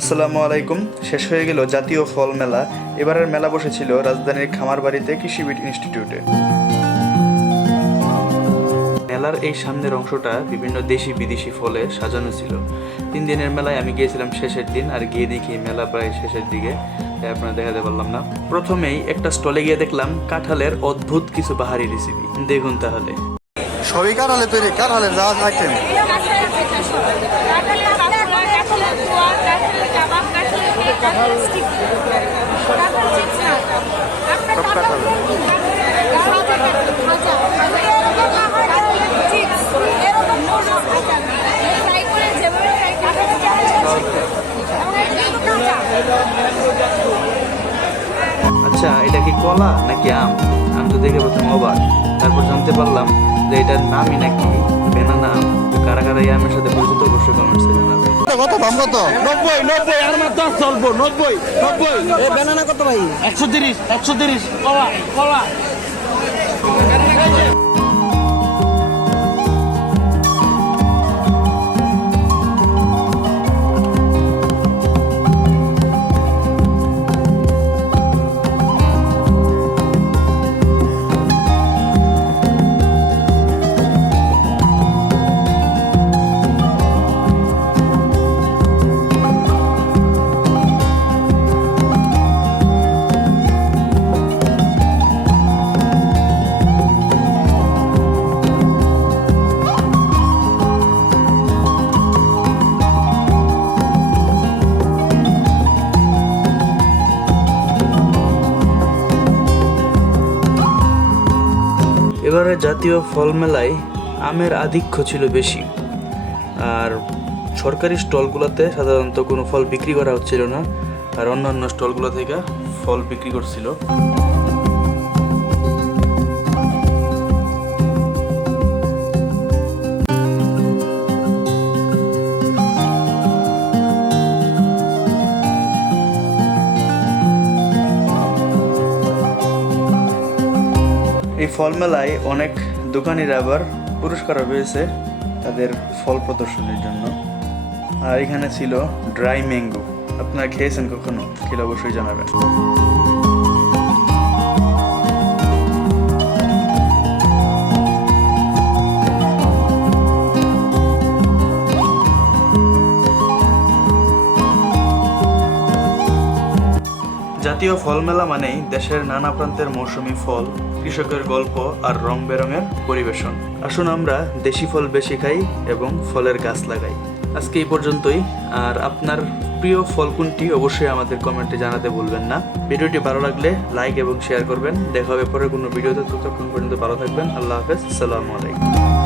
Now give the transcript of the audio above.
আসসালামু আলাইকুম। শেষ হয়ে গেল জাতীয় ফল মেলা। এবারের মেলা বসেছিল রাজধানীর খামারবাড়িতে কৃষিবিদ ইনস্টিটিউটে। মেলার এই সামনের অংশটা বিভিন্ন দেশি বিদেশি ফলে সাজানো ছিল। তিন দিনের মেলায় আমি গিয়েছিলাম শেষের দিন আর গিয়ে দেখি মেলা প্রায় শেষের দিকে। তাই আপনারা দেখাতে পারলাম না। প্রথমেই একটা স্টলে গিয়ে দেখলাম কাঁঠালের অদ্ভুত কিছু বাহারি রেসিপি দেখুন তাহলে। সবই কাঁঠালে তৈরি, কাঁঠালের যা আইটেম। আচ্ছা এটা কি কলা নাকি আম? আমি তো দেখে প্রথমে অবাক। তারপর জানতে পারলাম যে এটার নামই নাকি বেনানা আম। কারা কারা এই আমের সাথে পরিচিত অবশ্যই কমেন্টসে জানাবে। কত দাম কত? নব্বই নব্বই আর মাত্র চলবো নব্বই নব্বই। ব্যানানা কত ভাই? একশো তিরিশ একশো তিরিশ কলা কলা। এবারে জাতীয় ফল মেলায় আমের আধিক্য ছিল বেশি। আর সরকারি স্টলগুলোতে সাধারণত কোনো ফল বিক্রি করা হচ্ছিল না, আর অন্যান্য স্টলগুলো থেকে ফল বিক্রি করছিল। এই ফল মেলায় অনেক দোকানিরা আবার পুরস্কারও পেয়েছে তাদের ফল প্রদর্শনের জন্য। আর এখানে ছিল ড্রাই ম্যাঙ্গো। আপনারা খেয়েছেন কখনো? খেলে অবশ্যই জানাবেন। জাতীয় ফল মেলা মানেই দেশের নানা প্রান্তের মৌসুমী ফল, কৃষকের গল্প আর রং বেরঙের পরিবেশন। আসুন আমরা দেশি ফল বেশি খাই এবং ফলের গাছ লাগাই। আজকে এই পর্যন্তই, আর আপনার প্রিয় ফল কোনটি অবশ্যই আমাদের কমেন্টে জানাতে ভুলবেন না। ভিডিওটি ভালো লাগলে লাইক এবং শেয়ার করবেন। দেখা হবে পরে কোনো ভিডিওতে, ততক্ষণ পর্যন্ত ভালো থাকবেন। আল্লাহ হাফেজ, আসসালামু আলাইকুম।